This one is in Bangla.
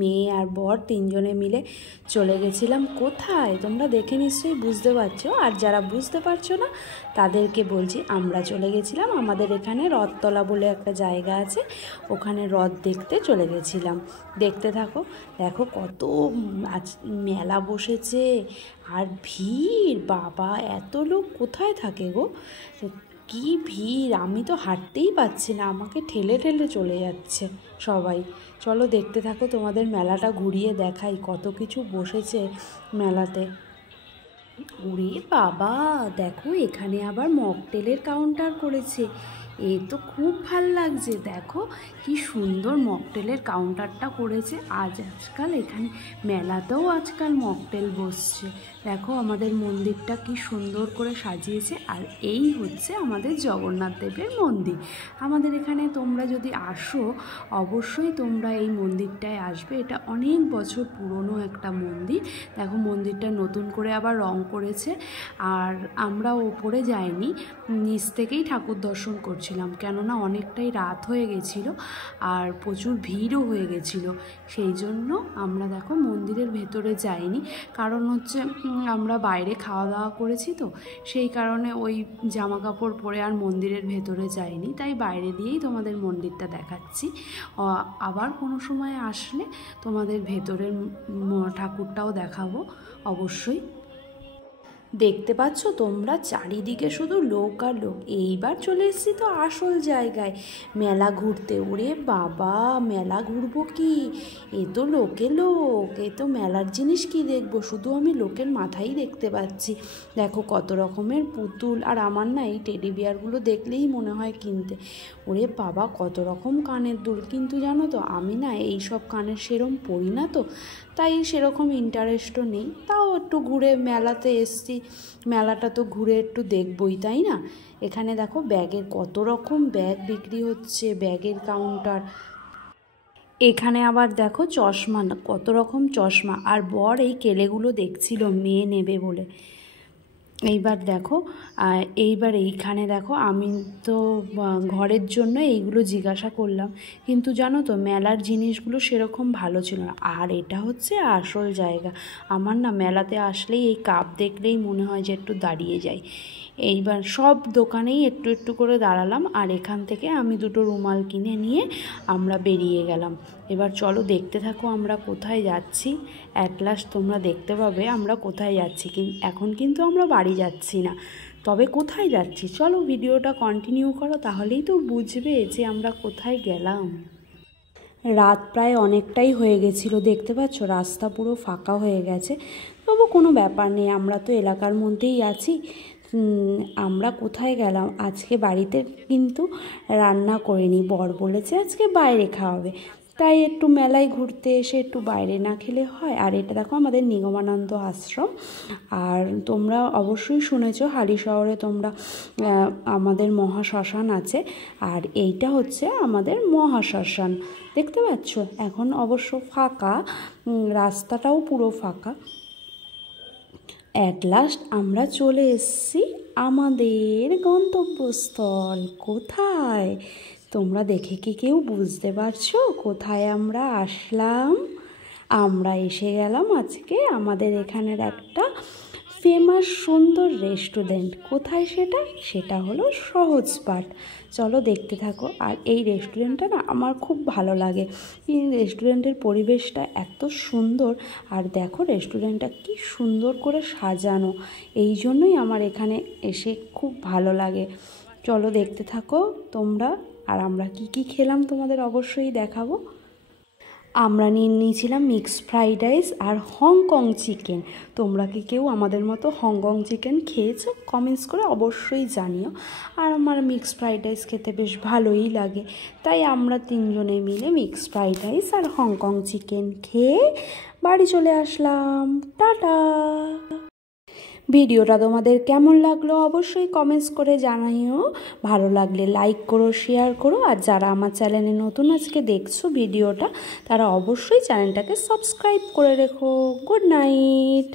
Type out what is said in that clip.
মেয়ে আর বর তিনজনে মিলে চলে গেছিলাম কোথায় তোমরা দেখে নিশ্চয়ই বুঝতে পারছো, আর যারা বুঝতে পারছো না তাদেরকে বলছি আমরা চলে গেছিলাম আমাদের এখানে রথতলা বলে একটা জায়গা আছে, ওখানে রথ দেখতে চলে গেছিলাম। দেখতে থাকো, দেখো কত মেলা বসেছে আর ভিড়, বাবা এত লোক কোথায় থাকে গো, কি ভিড়, আমি তো হাঁটতেই পাচ্ছি না, আমাকে ঠেলে ঠেলে চলে যাচ্ছে সবাই। চলো দেখতে থাকো, তোমাদের মেলাটা ঘুরিয়ে দেখাই কত কিছু বসেছে মেলাতে। ওরে বাবা দেখো এখানে আবার মকটেলের কাউন্টার করেছে, এই তো খুব ভাল লাগছে, দেখো কি সুন্দর মকটেলের কাউন্টারটা করেছে। আজকাল এখানে মেলাতেও আজকাল মকটেল বসছে, দেখো আমাদের মন্দিরটা কি সুন্দর করে সাজিয়েছে। আর এই হচ্ছে আমাদের জগন্নাথ দেবের মন্দির। আমাদের এখানে তোমরা যদি আসো অবশ্যই তোমরা এই মন্দিরটায় আসবে, এটা অনেক বছর পুরনো একটা মন্দির। দেখো মন্দিরটা নতুন করে আবার রং করেছে, আর আমরা ওপরে যাইনি, নিচ থেকেই ঠাকুর দর্শন করছিলাম, কেননা অনেকটাই রাত হয়ে গেছিল আর প্রচুর ভিড়ও হয়ে গেছিল, সেই জন্য আমরা দেখো মন্দিরের ভেতরে যাইনি। কারণ হচ্ছে আমরা বাইরে খাওয়া দাওয়া করেছি, তো সেই কারণে ওই জামা কাপড় পরে আর মন্দিরের ভেতরে যাইনি, তাই বাইরে দিয়েই তোমাদের মন্দিরটা দেখাচ্ছি। আবার কোনো সময় আসলে তোমাদের ভেতরের ঠাকুরটাও দেখাবো অবশ্যই। দেখতে পাচ্ছ তোমরা চারিদিকে শুধু লোক আর লোক। এইবার চলে এসেছি তো আসল জায়গায়, মেলা ঘুরতে। ওরে বাবা মেলা ঘুরবো কি, এ তো লোকে লোক, এ তো মেলার জিনিস কি দেখবো, শুধু আমি লোকের মাথাই দেখতে পাচ্ছি। দেখো কত রকমের পুতুল, আর আমার না এই টেডি বিয়ারগুলো দেখলেই মনে হয় কিনতে। ওরে বাবা কত রকম কানের দুল, কিন্তু জানো তো আমি না এই সব কানের সেরম পরি না, তো তাই সেরকম ইন্টারেস্টও নেই। তাও একটু ঘুরে মেলাতে এসছি, মেলাটা তো ঘুরে একটু দেখবই, তাই না। এখানে দেখো ব্যাগের কত রকম ব্যাগ বিক্রি হচ্ছে, ব্যাগের কাউন্টার। এখানে আবার দেখো চশমা, কত রকম চশমা, আর বর এই কেলেগুলো দেখছিল মেয়ে নেবে বলে। এইবার দেখো এইবার এইখানে দেখো আমি তো ঘরের জন্য এইগুলো জিজ্ঞাসা করলাম, কিন্তু জানো তো মেলার জিনিসগুলো সেরকম ভালো ছিল না। আর এটা হচ্ছে আসল জায়গা, আমার না মেলাতে আসলেই এই কাপ দেখলেই মনে হয় যে একটু দাঁড়িয়ে যাই। এইবার সব দোকানেই একটু একটু করে দাঁড়ালাম, আর এখান থেকে আমি দুটো রুমাল কিনে নিয়ে আমরা বেরিয়ে গেলাম। এবার চলো দেখতে থাকো আমরা কোথায় যাচ্ছি, অ্যাট লাস্ট তোমরা দেখতে পাবে আমরা কোথায় যাচ্ছি। এখন কিন্তু আমরা বাড়ি যাচ্ছি না, তবে কোথায় যাচ্ছি চলো ভিডিওটা কন্টিনিউ করো, তাহলেই তো বুঝবে যে আমরা কোথায় গেলাম। রাত প্রায় অনেকটাই হয়ে গেছিলো, দেখতে পাচ্ছ রাস্তা পুরো ফাঁকা হয়ে গেছে, তবু কোনো ব্যাপার নেই, আমরা তো এলাকার মধ্যেই আছি। আমরা কোথায় গেলাম, আজকে বাড়িতে কিন্তু রান্না করিনি, বর বলেছে আজকে বাইরে খাওয়াবে, তাই একটু মেলায় ঘুরতে এসে একটু বাইরে না খেলে হয়। আর এটা দেখো আমাদের নিগমানন্দ আশ্রম, আর তোমরা অবশ্যই শুনেছো হালিশহরে তোমরা আমাদের মহাশ্মশান আছে, আর এইটা হচ্ছে আমাদের মহাশ্মশান। দেখতে পাচ্ছ এখন অবশ্য ফাঁকা, রাস্তাটাও পুরো ফাঁকা। অ্যাট লাস্ট আমরা চলে এসেছি আমাদের গন্তব্যস্থল। কোথায় তোমরা দেখে কি কেউ বুঝতে পারছো কোথায় আমরা আসলাম? আমরা এসে গেলাম আজকে আমাদের এখানের একটা ফেমাস সুন্দর রেস্টুরেন্ট। কোথায় সেটা? সেটা হলো সহজপাঠ। চলো দেখতে থাকো। আর এই রেস্টুরেন্টটা না আমার খুব ভালো লাগে, এই রেস্টুরেন্টের পরিবেশটা এত সুন্দর, আর দেখো রেস্টুরেন্টটা কি সুন্দর করে সাজানো, এই জন্যই আমার এখানে এসে খুব ভালো লাগে। চলো দেখতে থাকো তোমরা, আর আমরা কি কি খেলাম তোমাদের অবশ্যই দেখাবো। আমরা নিয়েছিলাম মিক্সড ফ্রাইড রাইস আর হংকং চিকেন। তোমরা কি কেউ আমাদের মতো হংকং চিকেন খেয়েছো? কমেন্টস করে অবশ্যই জানিও। আর আমার মিক্সড ফ্রাইড রাইস খেতে বেশ ভালোই লাগে, তাই আমরা তিনজনে মিলে মিক্সড ফ্রাইড রাইস আর হংকং চিকেন খেয়ে বাড়ি চলে আসলাম। টাটা। ভিডিওটা তোমাদের কেমন লাগলো অবশ্যই কমেন্টস করে জানাইও, ভালো লাগলে লাইক করো, শেয়ার করো, আর যারা আমার চ্যানেলে নতুন আজকে দেখছো ভিডিওটা তারা অবশ্যই চ্যানেলটাকে সাবস্ক্রাইব করে রেখো। Good night.